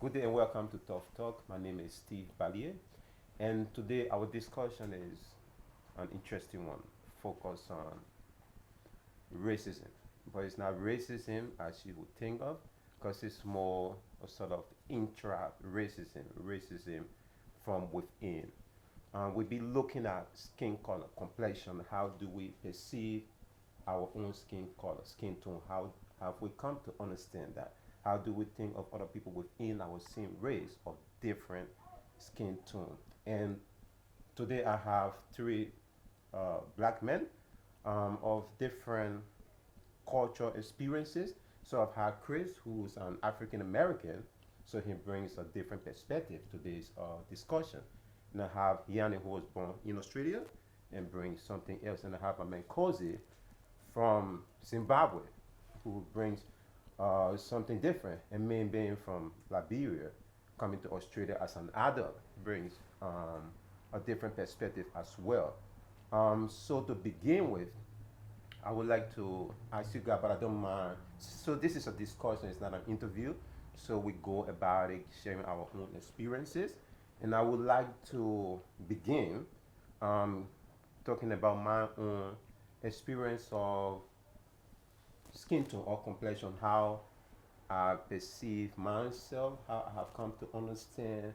Good day and welcome to Tough Talk. My name is Steve Ballier, and today our discussion is an interesting one, focused on racism. But it's not racism as you would think of, because it's more a sort of intra-racism, racism from within. We'll be looking at skin color, complexion. How do we perceive our own skin color, skin tone? How have we come to understand that? How do we think of other people within our same race of different skin tone? And today I have three black men of different cultural experiences. So I've had Chris, who's an African American, so he brings a different perspective to this discussion. And I have Yanni, who was born in Australia and brings something else. And I have my man Kozi from Zimbabwe, who brings something different. And me being from Liberia, coming to Australia as an adult brings a different perspective as well. So to begin with, I would like to ask you guys, but I don't mind. So this is a discussion, it's not an interview. So we go about it, sharing our own experiences. And I would like to begin talking about my own experience of skin tone or complexion, how I perceive myself, how I have come to understand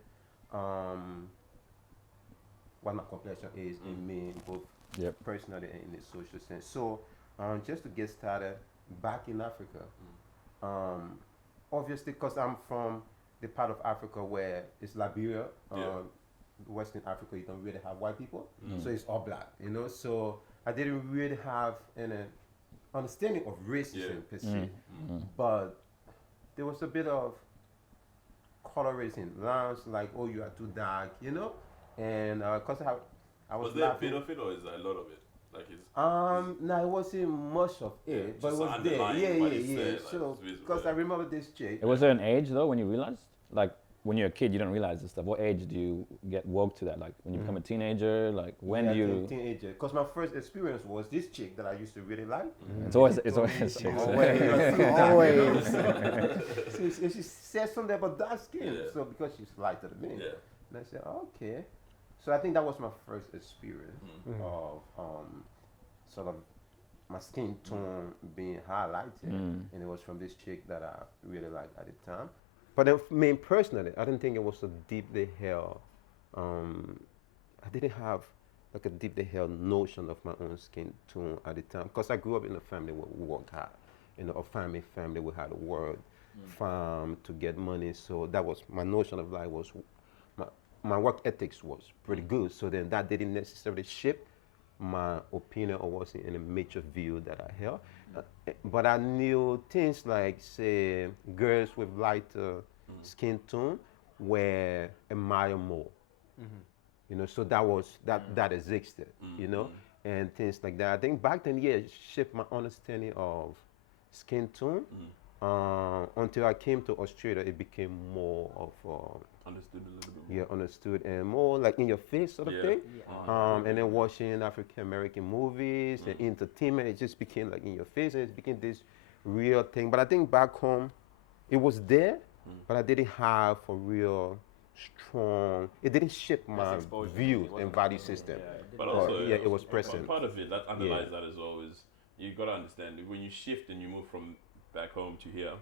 what my complexion is in me, both personally and in the social sense. So just to get started, back in Africa, obviously because I'm from the part of Africa where it's Liberia, Western Africa, you don't really have white people, so it's all black, you know. So I didn't really have an understanding of racism per se, but there was a bit of colorism, lines like, oh, you are too dark, you know, and because I was there a laughing. bit of it or is there a lot of it? Like it's No, it wasn't much of it, but it just was there. underlying, but it's Yeah. there, like, So, it's visible, because I remember this chick. Was there an age though when you realized? Like when you're a kid, you don't realize this stuff. What age do you get woke to that? Like when you become a teenager? Like when do you? Teenager. Because my first experience was this chick that I used to really like. It's always chicks. Always. She said something about dark skin. Yeah. So because she's lighter than me. Yeah. And I said, okay. So I think that was my first experience of sort of my skin tone being highlighted. And it was from this chick that I really liked at the time. But then, me personally, I didn't think it was so deeply held. I didn't have like a deeply held notion of my own skin tone at the time, because I grew up in a family where we worked hard. You know, a family, we had a work, farm to get money. So that was my notion of life. Was my work ethics was pretty good. So then that didn't necessarily shape my opinion or was in a major view that I held. But I knew things like, say, girls with lighter skin tone were admired more. You know, so that existed, you know, and things like that. I think back then, it shaped my understanding of skin tone. Until I came to Australia, it became more of understood a little bit more. yeah, understood and more like in your face sort of thing. And then watching African American movies and entertainment, it just became like in your face, and it became this real thing. But I think back home, it was there, but I didn't have a real strong. It didn't shape my exposure. views and value system. But also, it was present. Part of it that underlies that as well is you got to understand when you shift and you move from back home to here,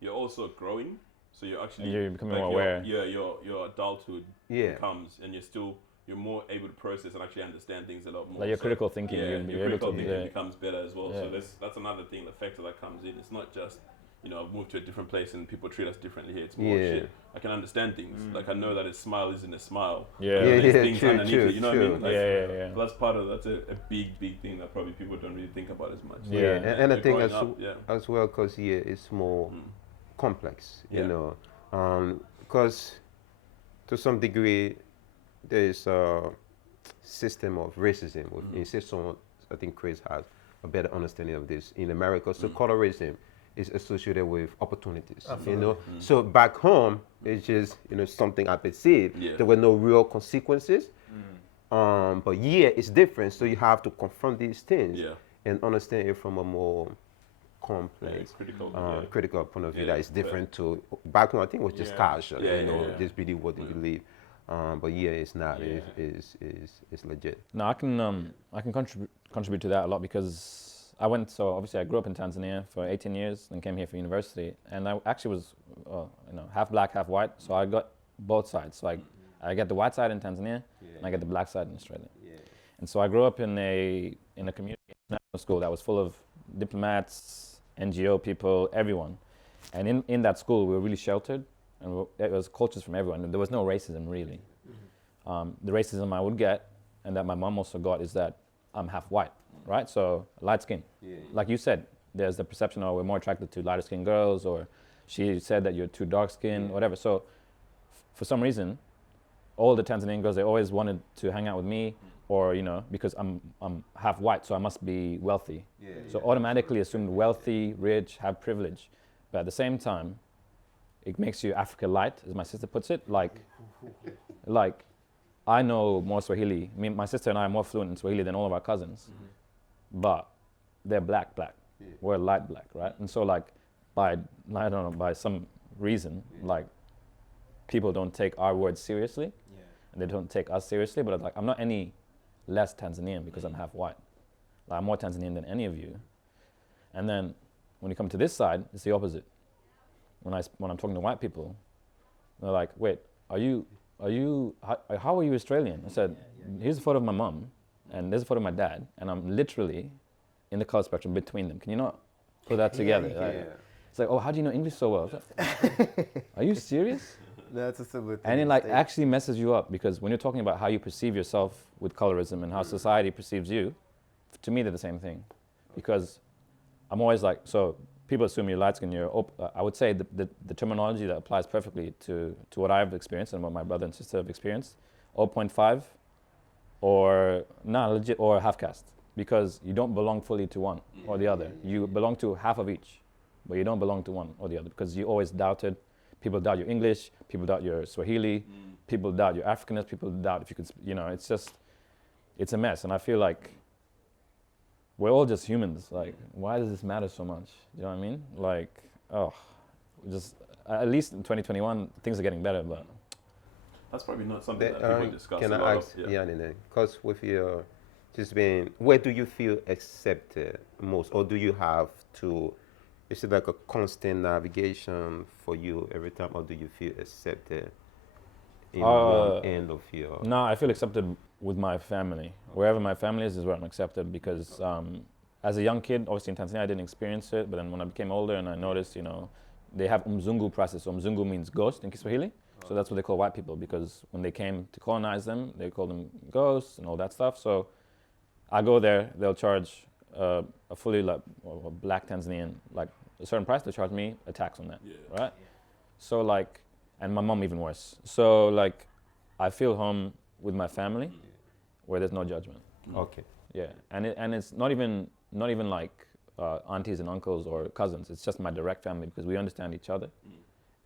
you're also growing. So you're actually You're becoming more aware. Your adulthood Yeah. comes, and you're more able to process and actually understand things a lot more. Like your So, critical thinking, yeah, you're your able critical to thinking becomes better as well. Yeah. So that's another thing, the factor that comes in. It's not just I've moved to a different place and people treat us differently here. It's more shit. I can understand things. Like I know that a smile isn't a smile. Yeah. There's things underneath it. You know what I mean? Like, Yeah. That's that's a big thing that probably people don't really think about as much. Yeah. And I think growing up, as well, because it's more complex, you know, because to some degree there is a system of racism. With someone, I think Chris has a better understanding of this in America. So colorism is associated with opportunities, you know. So back home, it's just something I perceived. There were no real consequences. But it's different. So you have to confront these things and understand it from a more complex, critical. critical point of view Yeah, that is different to back when I think it was just casual, Yeah, you know, yeah. just believe what they believe. But yeah, it's not. Yeah. It's legit. No, I can contribute to that a lot because so obviously I grew up in Tanzania for 18 years and came here for university, and I actually was half black, half white, so I got both sides. So I get the white side in Tanzania, and I get the black side in Australia. Yeah. And so I grew up in a community international school that was full of diplomats, NGO people, everyone. And in that school, we were really sheltered, and it was cultures from everyone. And there was no racism, really. The racism I would get, and that my mom also got, is that I'm half white, right? So light skin. Yeah. Like you said, there's the perception, we're more attracted to lighter skinned girls, or she said that you're too dark skinned, whatever. So for some reason, all the Tanzanian girls, they always wanted to hang out with me, or because I'm half white, so I must be wealthy. Yeah. So automatically assumed wealthy, rich, have privilege. But at the same time, it makes you Africa light, as my sister puts it. Like I know more Swahili. My sister and I are more fluent in Swahili than all of our cousins. But they're black. Yeah. We're light black, right? And so by some reason, people don't take our words seriously, and they don't take us seriously. But I'm not any less Tanzanian because I'm half white. I'm more Tanzanian than any of you. And then when you come to this side, it's the opposite. When I'm talking to white people, they're like, "Wait, how are you Australian?" I said, "Here's a photo of my mom, and there's a photo of my dad, and I'm literally in the color spectrum between them. Can you not put that together?" It's like, "Oh, how do you know English so well?" Like, are you serious? That's a similar thing. And it actually messes you up, because when you're talking about how you perceive yourself with colorism and how society perceives you, to me they're the same thing. Because I'm always like, so people assume you're light skinned, I would say the terminology that applies perfectly to what I've experienced and what my brother and sister have experienced, 0.5 or legit, or half caste. Because you don't belong fully to one or the other. You belong to half of each, but you don't belong to one or the other, because you always doubted. People doubt your English, people doubt your Swahili, people doubt your Africanness, people doubt if you could, it's a mess. And I feel like we're all just humans. Like, why does this matter so much? You know what I mean? Like, at least in 2021, things are getting better, but. That's probably not something that people discuss Can a I lot ask, of. because with your just being, where do you feel accepted most, or do you have to? Is it like a constant navigation for you every time, or do you feel accepted in one end of your? No, I feel accepted with my family. Wherever my family is where I'm accepted, because as a young kid, obviously in Tanzania, I didn't experience it, but then when I became older and I noticed, they have umzungu process. So umzungu means ghost in Kiswahili. So that's what they call white people, because when they came to colonize them, they called them ghosts and all that stuff. So I go there, they'll charge a fully or black Tanzanian, a certain price, they charge me a tax on that, right? So and my mom even worse. So I feel home with my family, where there's no judgment. Okay. Yeah, and it's not even aunties and uncles or cousins. It's just my direct family, because we understand each other,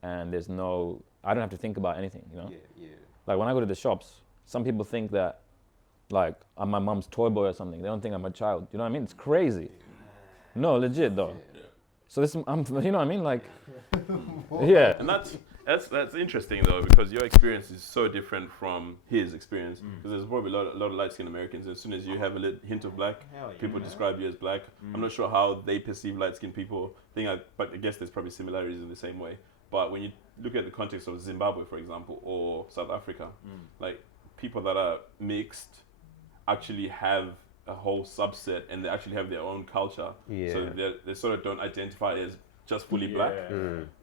and I don't have to think about anything, Yeah. Like when I go to the shops, some people think that I'm my mom's toy boy or something. They don't think I'm a child. You know what I mean? It's crazy. No, legit though. So you know what I mean? Yeah. And that's interesting though, because your experience is so different from his experience. Because there's probably a lot of light-skinned Americans. As soon as you have a little hint of black, people describe you as black. I'm not sure how they perceive light-skinned people. But I guess there's probably similarities in the same way. But when you look at the context of Zimbabwe, for example, or South Africa, people that are mixed actually have a whole subset, and they actually have their own culture. Yeah. So they sort of don't identify as just fully black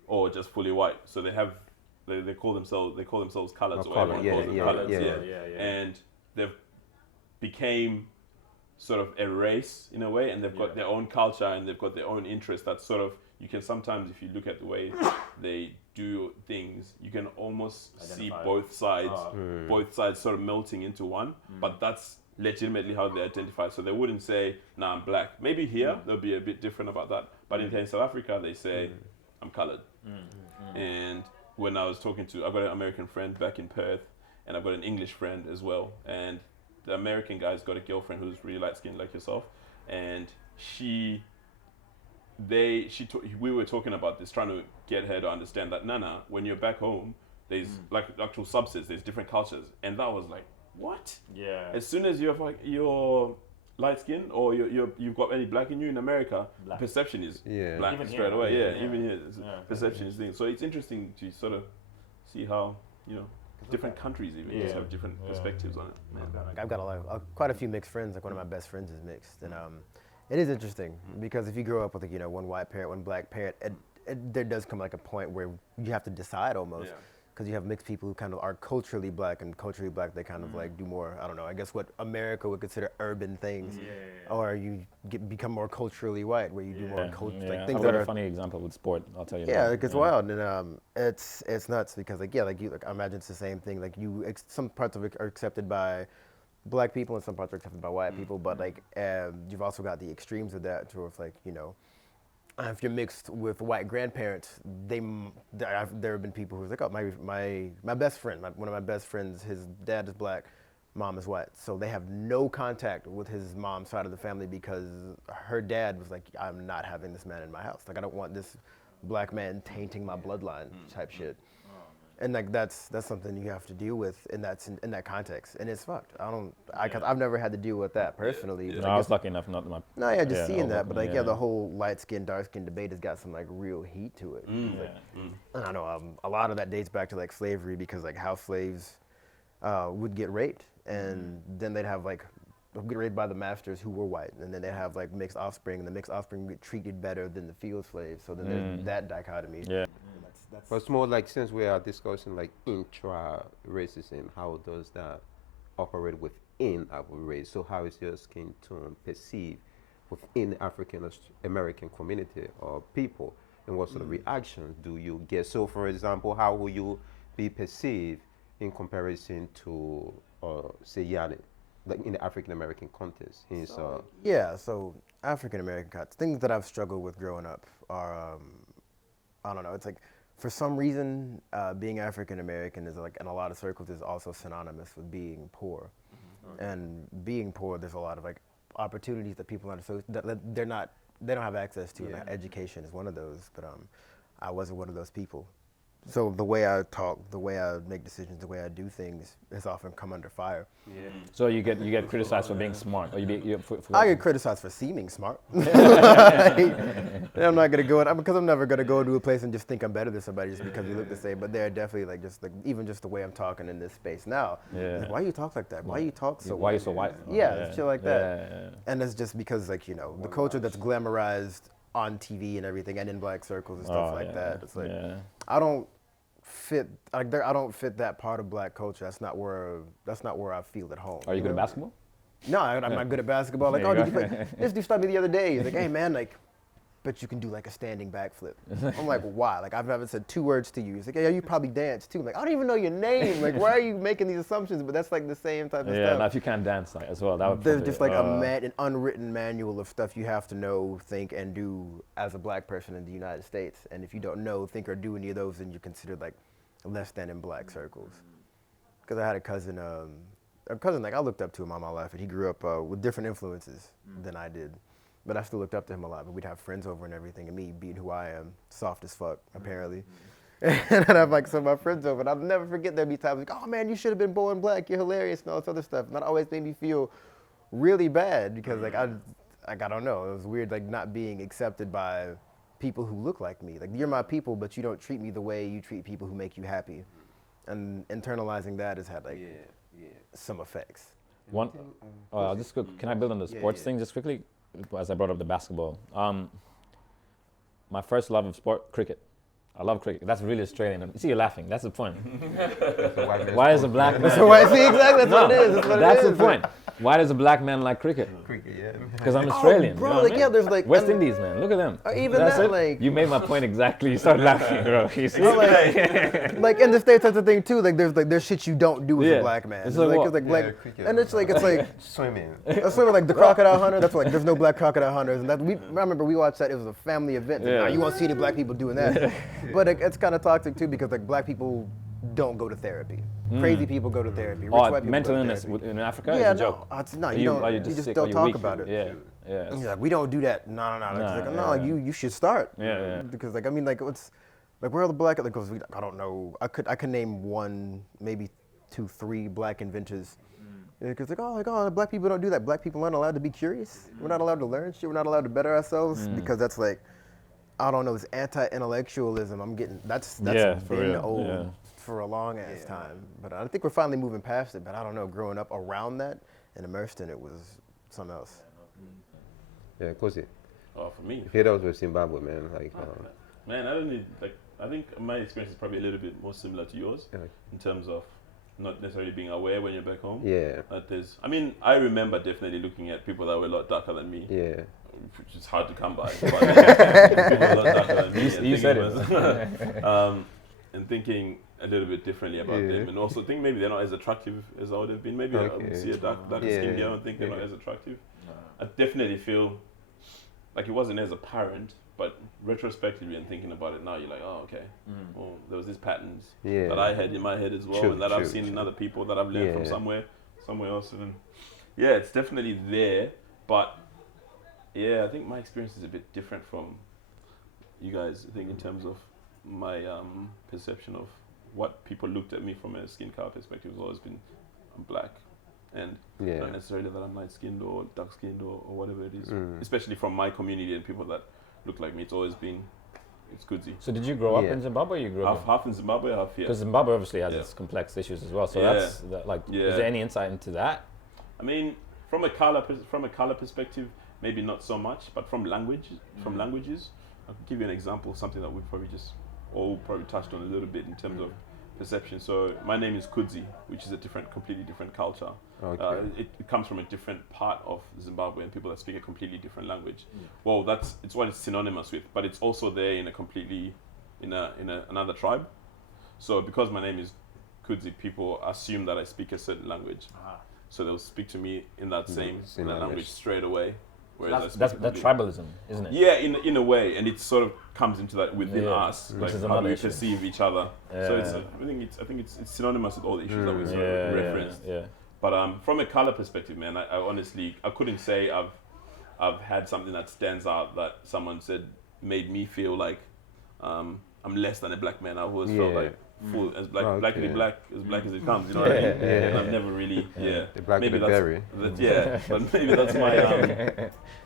or just fully white. So they call themselves colored. Oh, So everyone calls them colored. Yeah. And they've became sort of a race in a way, and they've got their own culture and they've got their own interests. That sort of, you can sometimes, if you look at the way they do things, you can almost see both sides sort of melting into one. But that's legitimately how they identify. So they wouldn't say, "Nah, I'm black." Maybe here they'll be a bit different about that. But in South Africa, they say, "I'm colored." And when I was talking I've got an American friend back in Perth, and I've got an English friend as well. And the American guy's got a girlfriend who's really light skinned like yourself, and we were talking about this, trying to get her to understand that Nana, when you're back home, there's like actual subsets, there's different cultures, and that was like, what? Yeah. As soon as you're like you're light skin or you've got any black in you in America, Black. perception is Yeah. black Even straight here. away. Yeah, Yeah. even here, Yeah. perception is thing. So it's interesting to sort of see how different countries even just have different perspectives on it. Man. I've got quite a few mixed friends. Like one of my best friends is mixed, and it is interesting because if you grow up with like, one white parent, one black parent, there does come like a point where you have to decide almost. Yeah. Because you have mixed people who kind of are culturally black, and culturally black they kind of like do more, I don't know, I guess what America would consider urban things. Or you become more culturally white, where you do more culture, like things I've that got are a funny example with sport. I'll tell you. yeah, that. it gets wild, and it's nuts because like I imagine it's the same thing. Like some parts of it are accepted by black people and some parts are accepted by white people, but like you've also got the extremes of that, where it's like if you're mixed with white grandparents, there have been people who's like, oh, my best friend, one of my best friends, his dad is black, mom is white, so they have no contact with his mom's side of the family because her dad was like, I'm not having this man in my house. Like I don't want this black man tainting my bloodline type shit. And like that's something you have to deal with in that context, and it's fucked. I've never had to deal with that personally. Yeah. But No, I was lucky enough not my. just seeing that, but like yeah. the whole light skin, dark skin debate has got some like real heat to it. Like, and I know a lot of that dates back to like slavery because like how slaves would get raped, and then they'd have like get raped by the masters who were white, and then they'd have like mixed offspring, and the mixed offspring get treated better than the field slaves. So then there's that dichotomy. Yeah. But it's more like, since we are discussing like intra-racism, how does that operate within our race? So how is your skin tone perceived within the African American community or people, and what sort of reactions do you get? So for example, how will you be perceived in comparison to say Yanni, like in the African American context? So African American cuts, things that I've struggled with growing up are, I don't know, it's like, for some reason, being African American is like, in a lot of circles, is also synonymous with being poor. And being poor, there's a lot of like opportunities that people aren't that they don't have access to. And education is one of those, but I wasn't one of those people. So the way I talk, the way I make decisions, the way I do things has often come under fire. Yeah. So you get criticized for being smart, or I get criticized for seeming smart. I'm not gonna go because I'm never gonna go to a place and just think I'm better than somebody just because we look the same. But they're definitely like even just the way I'm talking in this space now. Yeah. Like, why you talk like that? Why you talk so? Why are you so white? Yeah, shit like that. Yeah. And it's just because like the culture that's glamorized on TV and everything, and in black circles and stuff like that. It's like I don't fit. I don't fit that part of black culture. That's not where I feel at home. Are you good at basketball? No, I'm not good at basketball. Like, There oh, you did go. you play? This dude stopped me the other day. He's like, hey man, like, but you can do like a standing backflip. I'm like, why? Like, I've never said 2 words to you. He's like, yeah, you probably dance too. I'm like, I don't even know your name. Like, why are you making these assumptions? But that's like the same type of Yeah, stuff. now if you can't dance like, as well, that would There's probably, just like an unwritten manual of stuff you have to know, think, and do as a black person in the United States. And if you don't know, think, or do any of those, then you're considered like less than in black circles. Because I had a cousin like I looked up to him all my life, and he grew up with different influences than I did. But I still looked up to him a lot. But we'd have friends over and everything, and me being who I am, soft as fuck, apparently. And I'd have like some of my friends over, and I'll never forget there'd be times like, oh man, you should have been born black, you're hilarious, and all this other stuff. And that always made me feel really bad because like I don't know, it was weird like not being accepted by people who look like me. Like, you're my people, but you don't treat me the way you treat people who make you happy. And internalizing that has had like some effects. I'll just can I build on the sports thing just quickly, as I brought up the basketball. My first love of sport, cricket. I love cricket. That's really Australian. You see, you're laughing. That's the point. Why is a black man? So I see exactly that's what it is. That's the point. Why does a black man like cricket? Cricket, yeah. Because I'm Australian. bro, you know like, what I yeah, mean? there's like West Indies, man. Look at them. Or even That's that, it. like- You made my point exactly. You started laughing, bro. You see? like in the States, that's the thing too. Like there's shit you don't do as a Yeah. black man. It's like what? black, cricket. and it's like Swimming. that's sort of like the crocodile hunter. That's like there's no black crocodile hunters, and that I remember we watched that. It was a family event. Like, Yeah. you won't see any black people doing that. But it's kind of toxic too because like black people don't go to therapy. Crazy people go to therapy. Rich Oh, white people mental go to illness therapy. in Africa Yeah, is a joke. no, Are you don't. are You just sick? don't Are you talk weak? about it. Yeah, yeah. And you're like, we don't do that. No. Nah, It's like, yeah, no, yeah. you should start. Yeah. Because like, I mean, like, what's like, where are the black? Like, 'cause I don't know. I could name one, maybe 2, 3 black inventors. Because like, black people don't do that. Black people aren't allowed to be curious. We're not allowed to learn shit. We're not allowed to better ourselves because that's like, I don't know, it's anti-intellectualism. I'm getting that's Yeah, for been real, old yeah. for a long ass time. But I think we're finally moving past it. But I don't know, growing up around that and immersed in it was something else. Yeah, Kosi. Oh, for me, Hit us with Zimbabwe, man. Like, man, I don't need like. I think my experience is probably a little bit more similar to yours in terms of not necessarily being aware when you're back home. yeah, That there's, I mean, I remember definitely looking at people that were a lot darker than me, yeah, which is hard to come by. But people a lot darker than me. You said it. And thinking a little bit differently about them, and also think maybe they're not as attractive as I would have been. Maybe I would see a darker skin here and think they're not as attractive. I definitely feel like it wasn't as apparent, but retrospectively and thinking about it now, you're like, oh, okay. Well, there was these patterns that I had in my head as well, and that I've seen in other people that I've learned from somewhere else. And yeah, it's definitely there, but yeah, I think my experience is a bit different from you guys. I think in terms of my perception of what people looked at me from a skin color perspective has always been I'm black. And not necessarily that I'm light-skinned or dark-skinned or whatever it is. Especially from my community and people that look like me, it's always been, it's Kudzi. So did you grow up in Zimbabwe or you grew up Half in Zimbabwe, half here. Because Zimbabwe obviously has its complex issues as well. So is there any insight into that? I mean, from a color perspective, maybe not so much, but from languages, I can give you an example, something that we've probably probably touched on a little bit in terms of perception. So my name is Kudzi, which is a completely different culture. Okay. It comes from a different part of Zimbabwe and people that speak a completely different language. Well, it's what it's synonymous with, but it's also there in a completely, in another tribe. So because my name is Kudzi, people assume that I speak a certain language. So they'll speak to me in that same language straight away. That's tribalism, isn't it? Yeah, in a way, and it sort of comes into that within us, like how we perceive each other. So I think it's synonymous with all the issues that we sort of referenced. But from a color perspective, man, I honestly couldn't say I've had something that stands out that someone said made me feel like I'm less than a black man. I always felt like full as black as it comes. You know what I mean? And I've never really the black maybe berry. But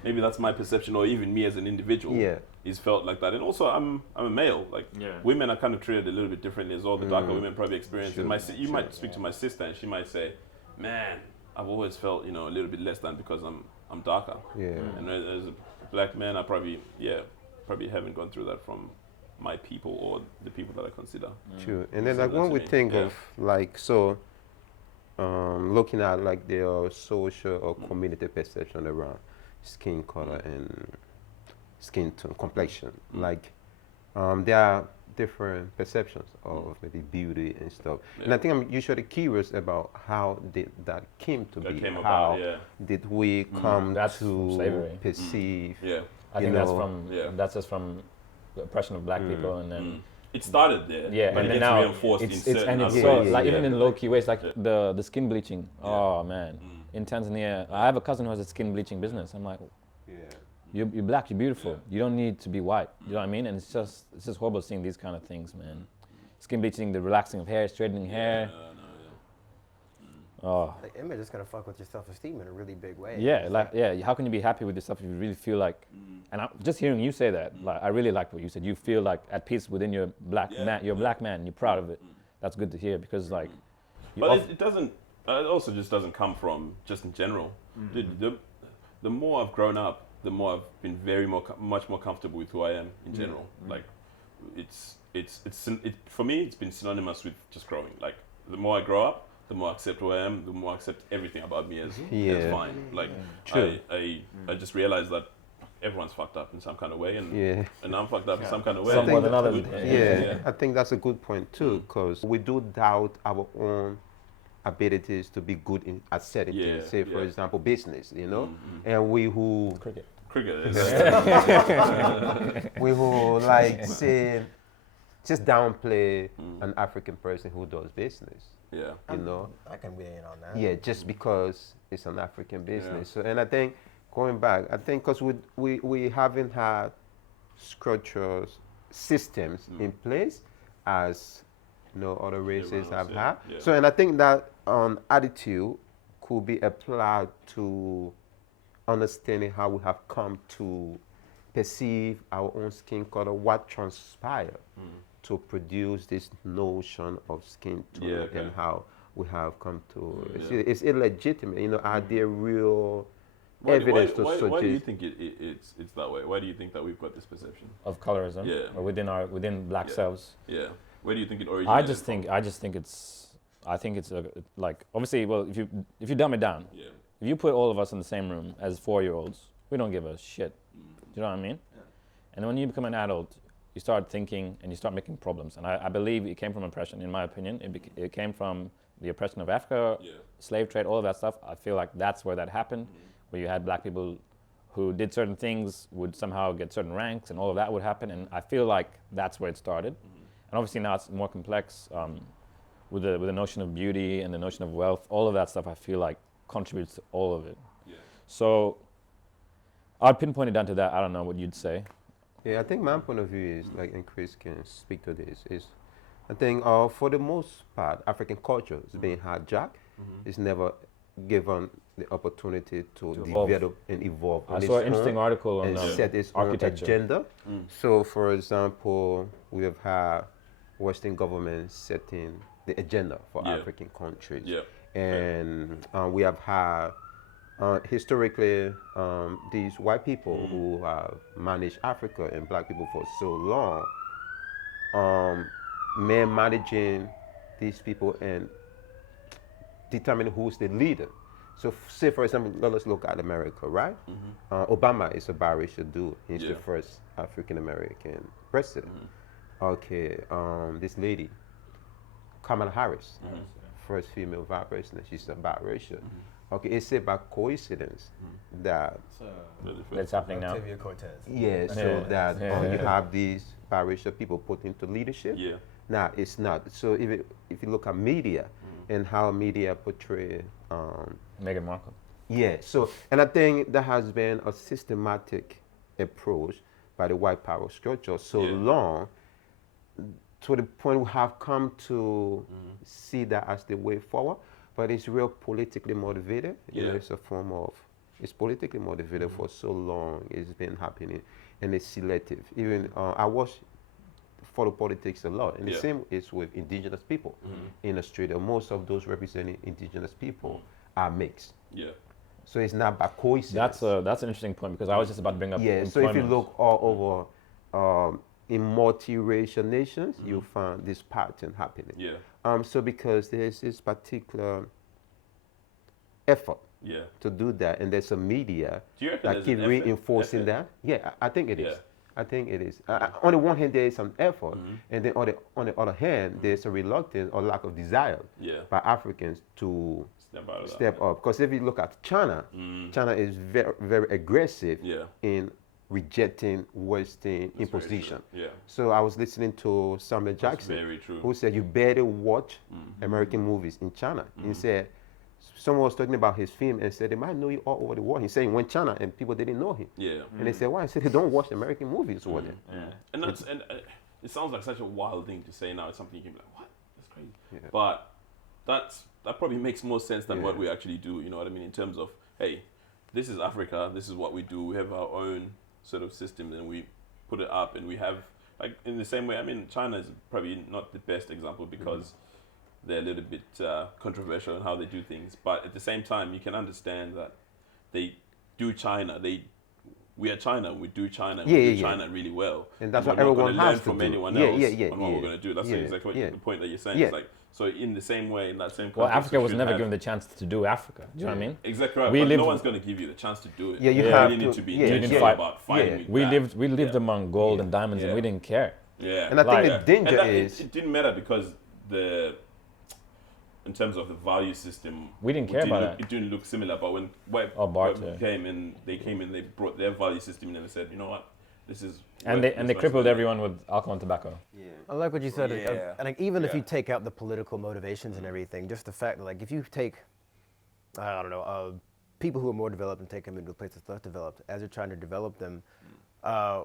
maybe that's my perception, or even me as an individual. Is felt like that. And also I'm a male. Like women are kind of treated a little bit differently as well. The darker women probably experience it. You might speak to my sister and she might say, man, I've always felt a little bit less than because I'm darker. And as a black man, I probably haven't gone through that from my people or the people that I consider. True. And then like when we think of like looking at like their social or community perception around skin color and skin tone, complexion, like there are different perceptions of maybe beauty and stuff. And I think I'm usually curious about how did that came to be? How did we come to perceive? I think that's just from the oppression of black people, and then it started there. But and it gets now reinforced in certain it's so like even in low key ways, like the skin bleaching. Oh man, in Tanzania, I have a cousin who has a skin bleaching business. I'm like, you're black, you're beautiful. You don't need to be white. You know what I mean? And it's just horrible seeing these kind of things, man. Skin bleaching, the relaxing of hair, straightening hair. The image is gonna fuck with your self-esteem in a really big way. How can you be happy with yourself if you really feel like? And just hearing you say that, like I really like what you said. You feel like at peace within your black man. You're a black man. You're proud of it. That's good to hear because like. But it doesn't. It also just doesn't come from just in general. The more I've grown up, the more I've been much more comfortable with who I am in general. Like, it's for me, it's been synonymous with just growing. Like, the more I grow up, the more I accept who I am, the more I accept everything about me as fine. Like, I just realized that everyone's fucked up in some kind of way, and I'm fucked up in some kind of way. Some more than others. I think that's a good point too, because we do doubt our own abilities to be good at certain things. Say, for example, business, and we who cricket we who like say just downplay an African person who does business. Yeah. You know, I can weigh in on that. yeah, just because it's an African business. So, and I think going back, I think because we haven't had structures, systems in place as other races have had. Yeah. So, and I think that attitude could be applied to understanding how we have come to perceive our own skin color, what transpired to produce this notion of skin tone, and how we have come to. It's illegitimate. Are there real evidence to suggest? Why do you think it's that way? Why do you think that we've got this perception of colorism, Yeah. or within black selves? Yeah. Where do you think it originated? I just think it's like, obviously, well, if you dumb it down, Yeah. if you put all of us in the same room as 4-year-olds, we don't give a shit. Do you know what I mean? Yeah. And then when you become an adult, you start thinking and you start making problems. And I believe it came from oppression, in my opinion. It came from the oppression of Africa, slave trade, all of that stuff. I feel like that's where that happened, where you had black people who did certain things, would somehow get certain ranks, and all of that would happen. And I feel like that's where it started. And obviously now it's more complex with the notion of beauty and the notion of wealth. All of that stuff, I feel like, contributes to all of it. Yeah. So I'd pinpoint it down to that. I don't know what you'd say. Yeah, I think my point of view is, like, and Chris can speak to this, is I think for the most part, African culture is being hijacked. It's never given the opportunity to develop and evolve. I saw an interesting article on and set its own architecture. agenda. So, for example, we have had Western governments setting the agenda for African countries. Yeah. And we have had historically these white people who have managed Africa and black people for so long, men managing these people and determining who's the leader. So say, for example, let us look at America, right? Obama is a biracial dude. He's the first African-American president. Okay, this lady, Kamala Harris, first female vice president, she's a biracial. Okay, it's said by coincidence that That's happening now. Octavia Cortez. that you have these biracial people put into leadership. Yeah. Now it's not. So if you look at media and how media portray, Meghan Markle. so, and I think that has been a systematic approach by the white power structure so long, to the point we have come to see that as the way forward. But it's real politically motivated. It's a form of, it's politically motivated for so long. It's been happening, and it's selective. Even I follow politics a lot, and the same is with indigenous people in Australia. Most of those representing indigenous people are mixed. Yeah. So it's not by coincidence. That's an interesting point, because I was just about to bring up employment. So if you look all over in multiracial nations, you'll find this pattern happening. Yeah. So because there's this particular effort to do that, and there's a media Do you reckon that there's keep an reinforcing that. Yeah, I think it is. Yeah. I think it is. On the one hand, there is some effort, and then on the other hand, there's a reluctance or lack of desire by Africans to step up. Because if you look at China, China is very, very aggressive in rejecting Western imposition. So I was listening to Samuel Jackson, very true. who said you better watch American movies in China. He said, someone was talking about his film and said they might know you all over the world. He's saying went China and people didn't know him. And they said, why? I said, they don't watch American movies over there. And it sounds like such a wild thing to say now. It's something you can be like, what? That's crazy. But that probably makes more sense than what we actually do. You know what I mean? In terms of, hey, this is Africa. This is what we do. We have our own sort of system, and we put it up, and we have, like, in the same way. I mean, China is probably not the best example because they're a little bit controversial in how they do things, but at the same time, you can understand that they do China. We are China. We do China. We do China really well. And that's what everyone has learn to from do. anyone else on what we're yeah. going to do. That's exactly what the point that you're saying. Yeah. It's like, so in the same way, in that same context, Well, Africa we was should never have- given the chance to do Africa. Do you know what I mean? Exactly right. We But lived- no one's going to give you the chance to do it. Yeah, you You have really to- need to be yeah, intentional yeah. about fighting with We that. lived among gold and diamonds, and we didn't care. Yeah. And I think Like- the danger And that, is... it didn't matter because in terms of the value system, We didn't care about that. It didn't look similar, but when white Oh, white barter. people came in, they brought their value system in and they said, you know what, This is And they crippled everyone with alcohol and tobacco. Yeah. I like what you said. Yeah. And like, even if Yeah. you take out the political motivations and everything, just the fact that like if you take, I don't know, people who are more developed and take them into places less developed, as you're trying to develop them,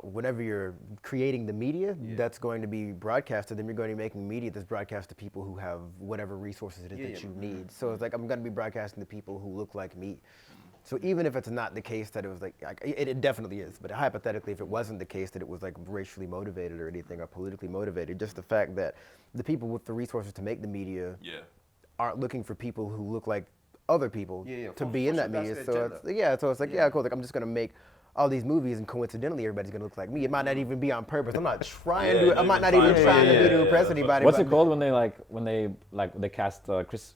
whenever you're creating the media that's going to be broadcasted, then you're going to be making media that's broadcast to people who have whatever resources it is that you need. So it's like I'm going to be broadcasting to people who look like me. So even if it's not the case that it was like it definitely is, but hypothetically, if it wasn't the case that it was like racially motivated or anything or politically motivated, just the fact that the people with the resources to make the media aren't looking for people who look like other people to be in that media. So it's like cool. Like I'm just gonna make all these movies and coincidentally everybody's gonna look like me. It might not even be on purpose. I'm not trying to. I might not even trying to be to impress anybody. What's it called when they cast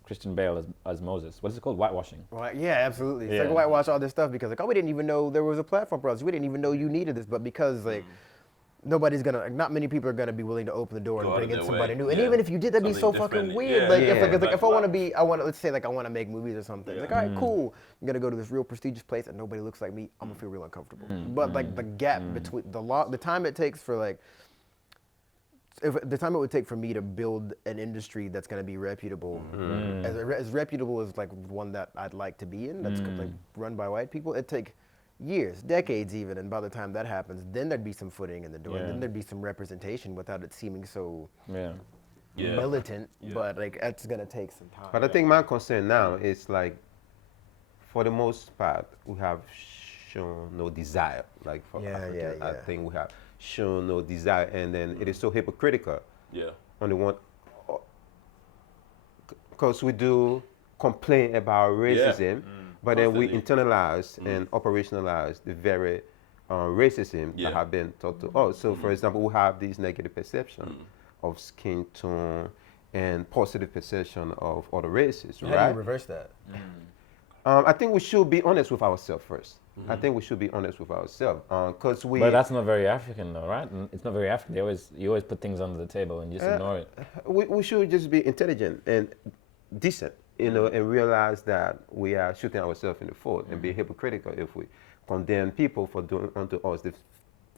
Christian Bale as Moses? What's it called? Whitewashing. Right, yeah, absolutely. It's Yeah. like whitewash all this stuff because like, oh, we didn't even know there was a platform for us. We didn't even know you needed this, but because like nobody's gonna, like, not many people are gonna be willing to open the door and bring in somebody new. And even if you did, that'd be so fucking weird. If I want to, let's say like I want to make movies or something. Like, all right, cool. I'm gonna go to this real prestigious place and nobody looks like me. I'm gonna feel real uncomfortable. But like the gap between the time it takes for like. The time it would take for me to build an industry that's going to be reputable, as reputable as like one that I'd like to be in, that's like run by white people, it'd take years, decades even, and by the time that happens, then there'd be some footing in the door, and then there'd be some representation without it seeming so militant, but like it's going to take some time. But I think my concern now is like, for the most part, we have shown no desire, like for Africans. I think we have shown no desire, and then it is so hypocritical. On the one, because we do complain about racism, but then we internalize and operationalize the very racism that have been taught to us. So, for example, we have this negative perception of skin tone and positive perception of other races, right? How do you reverse that? I think we should be honest with ourselves first. I think we should be honest with ourselves, because we. But that's not very African, though, right? It's not very African. You always put things under the table and just ignore it. We should just be intelligent and decent, and realize that we are shooting ourselves in the foot and be hypocritical if we condemn people for doing unto us the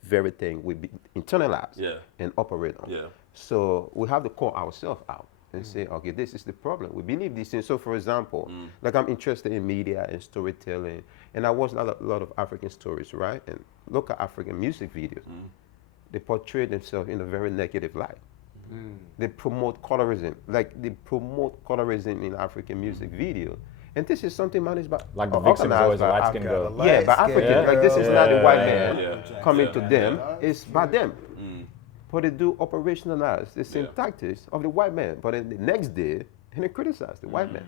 very thing we internalize and operate on. So we have to call ourselves out and say, okay, this is the problem. We believe these things. So, for example, like I'm interested in media and storytelling, and I watch a lot of African stories, right? And look at African music videos. They portray themselves in a very negative light. They promote colorism, in African music video. And this is something managed by, like the vixen is always a light skinned girl. by African. Like this is not the white man coming to them. It's by them. But they do operationalize the same tactics of the white man. But then the next day, and they criticize the white man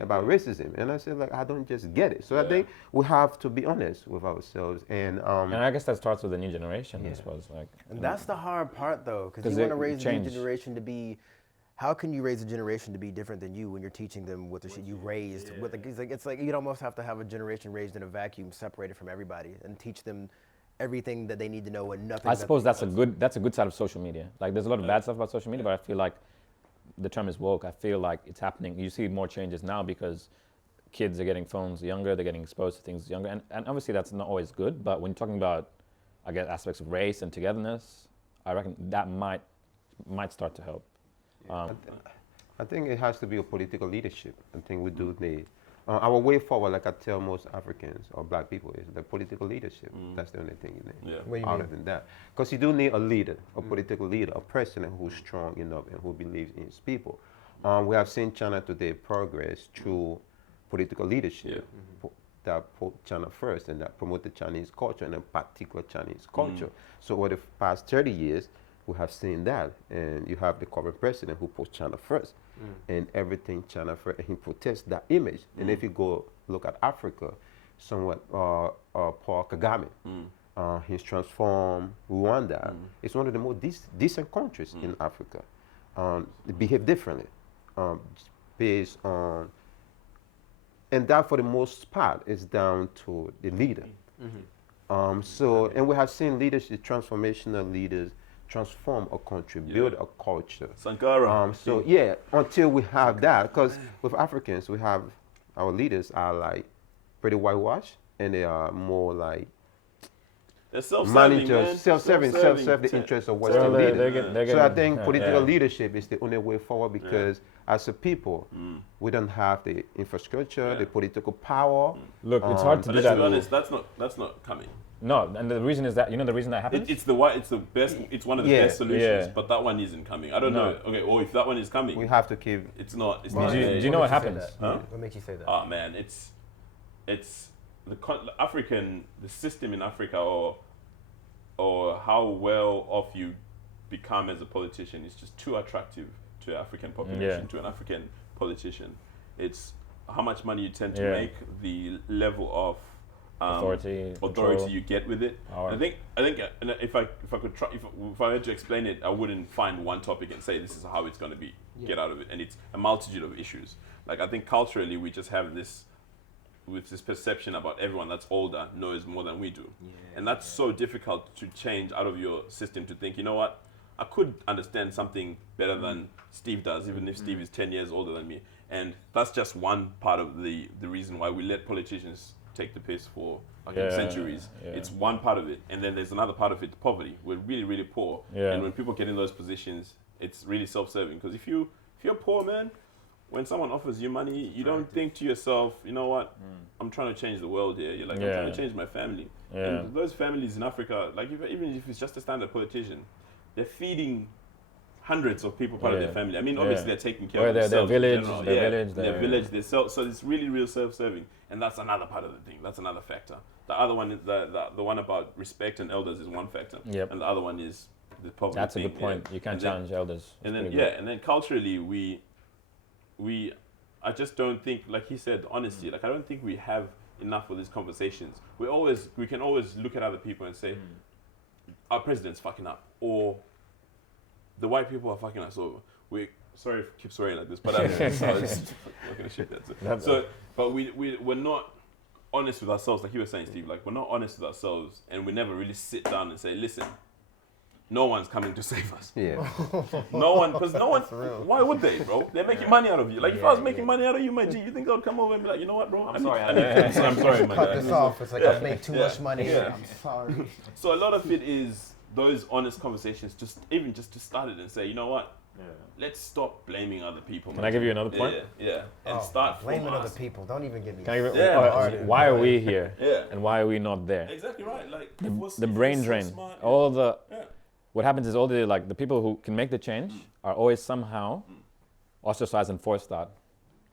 about racism. And I said, like, I don't just get it. So I think we have to be honest with ourselves. And I guess that starts with the new generation, I suppose. Like, and that's the hard part, though, because you want to raise the new generation to be. How can you raise a generation to be different than you when you're teaching them what the shit you raised? With it's like you'd almost have to have a generation raised in a vacuum, separated from everybody, and teach them everything that they need to know and nothing. I suppose that's a good side of social media. Like, there's a lot of bad stuff about social media, but I feel like the term is woke. I feel like it's happening. You see more changes now because kids are getting phones younger, they're getting exposed to things younger, and obviously that's not always good. But when you're talking about, I guess, aspects of race and togetherness, I reckon that might start to help. I think it has to be a political leadership. I think we do need. Our way forward, like I tell most Africans or black people, is the political leadership. That's the only thing you need. Other than that, because you do need a leader, a political leader, a president who's strong enough and who believes in his people. We have seen China today progress through political leadership that put China first and that promote the Chinese culture and a particular Chinese culture. So over the past 30 years, we have seen that, and you have the current president who puts China first, and everything China first, and he protects that image. And if you go look at Africa, somewhat Paul Kagame, he's transformed Rwanda. It's one of the most decent countries in Africa. They behave differently, based on, and that for the most part is down to the leader. And we have seen leadership, transformational leaders, transform a country, build a culture. Sankara. Until we have that, because with Africans, we have, our leaders are like pretty whitewashed, and they are more like They're self-serving, man. self-serving the interests of Western Well, leaders. So I think yeah, political leadership is the only way forward because as a people, we don't have the infrastructure, the political power. Look, it's hard to But do let's that. be honest, that's not coming. No, and the reason is that, you know the reason that happens? It's the best. It's one of the best solutions, but that one isn't coming. I don't know. Okay, or if that one is coming, We have to keep. it's not. It's do not. you know what happens? Huh? What makes you say that? Oh man, it's the system in Africa, or how well off you become as a politician is just too attractive to an African population, to an African politician. It's how much money you tend to make, the level of authority control. you get with it. I think if I could try, if I had to explain it, I wouldn't find one topic and say this is how it's going to be. Get out of it, and it's a multitude of issues. Like I think culturally we just have this perception about everyone that's older knows more than we do, and that's so difficult to change out of your system to think, you know what, I could understand something better than Steve does, even if Steve is 10 years older than me. And that's just one part of the reason why we let politicians take the piss for centuries. It's one part of it, and then there's another part of it, poverty. We're really, really poor, and when people get in those positions, it's really self-serving. Because if you're poor, man, when someone offers you money, you don't think to yourself, you know what, I'm trying to change the world here. You're like, I'm trying to change my family. And those families in Africa, like even if it's just a standard politician, they're feeding hundreds of people part of their family. I mean, obviously they're taking care of themselves. Their village, so it's really real self-serving, and that's another part of the thing. That's another factor. The other one is the one about respect and elders is one factor, and the other one is the poverty. That's a good point. You can't challenge elders. And then and then culturally I just don't think, like he said, honesty. Like I don't think we have enough of these conversations. We can always look at other people and say, our president's fucking up, or the white people are fucking us over. Sorry if I keep swearing like this, but I'm not gonna shit that. So, but we're not honest with ourselves, like you were saying, Steve. Like we're not honest with ourselves, and we never really sit down and say, listen, no one's coming to save us. No one. Why would they, bro? They're making money out of you. Like if I was making money out of you, my G, you think I would come over and be like, you know what, bro? I'm sorry, my Cut guy. this off. It's like I've made too much money. I'm sorry. So a lot of it is those honest conversations, just to start it and say, you know what? Let's stop blaming other people. Can I give you another point? And start blaming from other us. people. Don't even get me. Can I give you, why are we here? And why are we not there? Exactly right. Like The brain drain. What happens is all the people who can make the change are always somehow ostracized and forced out,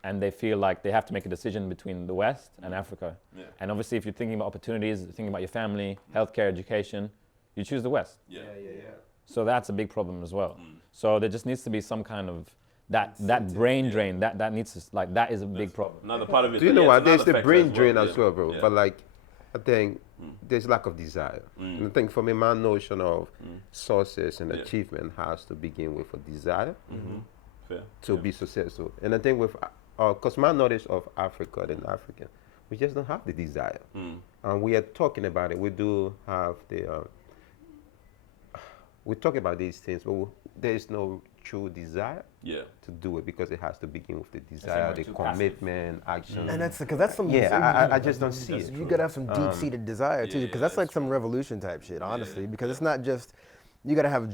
and they feel like they have to make a decision between the West and Africa. And obviously, if you're thinking about opportunities, thinking about your family, healthcare, education, you choose the West. So that's a big problem as well. So there just needs to be some kind of that brain drain. That needs to that is a big problem. Another part of it. Do you know what? There's the brain drain as well, bro. But like, I think there's lack of desire. And I think for me, my notion of success and achievement has to begin with a desire to be successful. And I think with, because my knowledge of Africa and African, we just don't have the desire. And we are talking about it. We do have the, we talk about these things, but there is no true desire to do it, because it has to begin with the desire, the commitment, action. And that's because that's some. I just don't see it. You gotta have some deep-seated desire too, because that's like some revolution type shit, honestly. Because it's not just you gotta have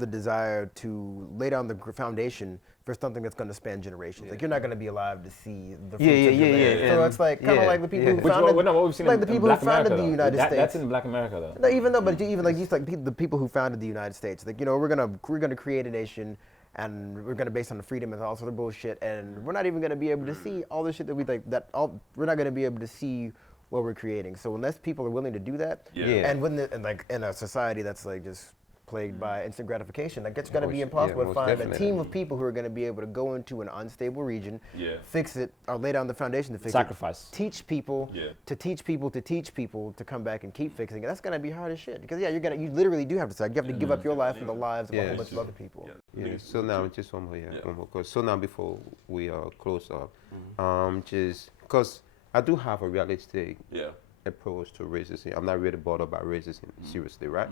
the desire to lay down the foundation for something that's going to span generations. Like you're not going to be alive to see the fruits of your labor. So it's like kind of like the people who founded, what we've seen like the people who founded the United States. That's in Black America though. No, even though, but even like the people who founded the United States, like we're gonna create a nation, and we're gonna base on the freedom and all sort of bullshit, and we're not even gonna be able to see all the shit that we like. We're not gonna be able to see what we're creating. So unless people are willing to do that, and like in a society that's like just plagued by instant gratification, like it's going to be impossible to find a team of people who are going to be able to go into an unstable region, fix it, or lay down the foundation to fix Sacrifice. it, teach people to teach people to come back and keep fixing it. That's going to be hard as shit, because you literally do have to you have to give up your life for the lives of a whole bunch of other people. So now just one more question. So now before we close up, just because I do have a realistic approach to racism. I'm not really bothered about racism seriously, right?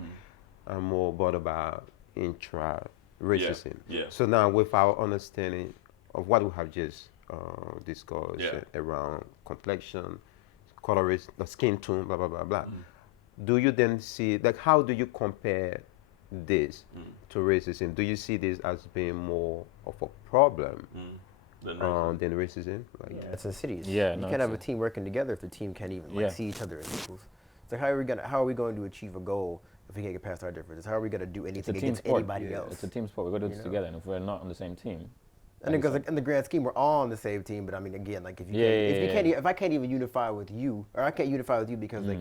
I'm more bothered about intra-racism. So now with our understanding of what we have just discussed around complexion, colorism, the skin tone, blah, blah, blah, blah. do you then see, like, how do you compare this to racism? Do you see this as being more of a problem than racism? Like, Yeah, it's insidious. Yeah, you no, can't have a it's team working together if the team can't even Yeah. see each other as equals. It's like how are we going to achieve a goal if we can't get past our differences? How are we going to do It's a anything team against sport. anybody else? It's a team sport. We got to do You this know? together. And if we're not on the same team, And because like, in the grand scheme, we're all on the same team. But I mean, again, like if you Yeah, can't, yeah, if you yeah, can't, yeah. if I can't even unify with you, or I can't unify with you because like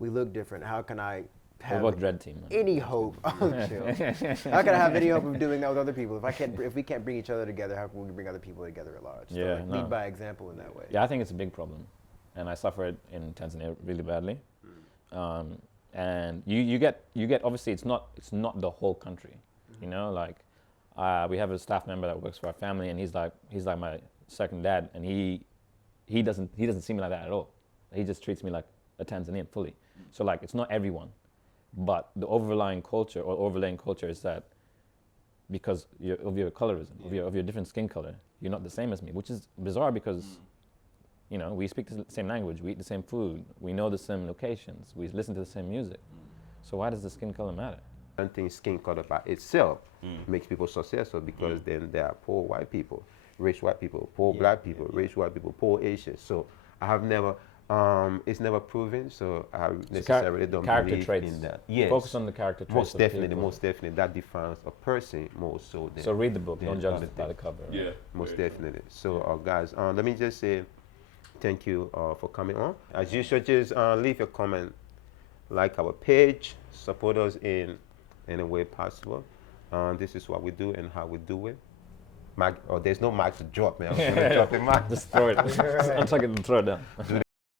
we look different. How can I we're have both dread team. Man. any hope? Oh, chill. How can I have any hope of doing that with other people? If we can't bring each other together, how can we bring other people together at large? So, Yeah, like, no. lead by example in that way. Yeah, I think it's a big problem, and I suffer it in Tanzania really badly. And you get obviously it's not the whole country, you know. Like we have a staff member that works for our family, and he's like my second dad, and he doesn't see me like that at all. He just treats me like a Tanzanian fully. So like it's not everyone, but the overlying culture or overlaying culture is that because of your colorism, of your different skin color, you're not the same as me, which is bizarre because you know, we speak the same language, we eat the same food, we know the same locations, we listen to the same music. So why does the skin color matter? I don't think skin color by itself makes people successful, because then there are poor white people, rich white people, poor black people, rich white people, poor Asians. So I have never, it's never proven, so I necessarily don't character believe traits. in that. Yes. Focus on the character traits. Most of definitely, people. most definitely. That defines a person more so than. So read the book, than don't judge other it by the things. cover. Yeah. Most definitely. So, guys, let me just say thank you for coming on. As usual, just leave a comment, like our page, support us in any way possible. This is what we do and how we do it. There's no mic to drop, man. I'm gonna drop the mic. Just throw it. I'm talking to throw it down.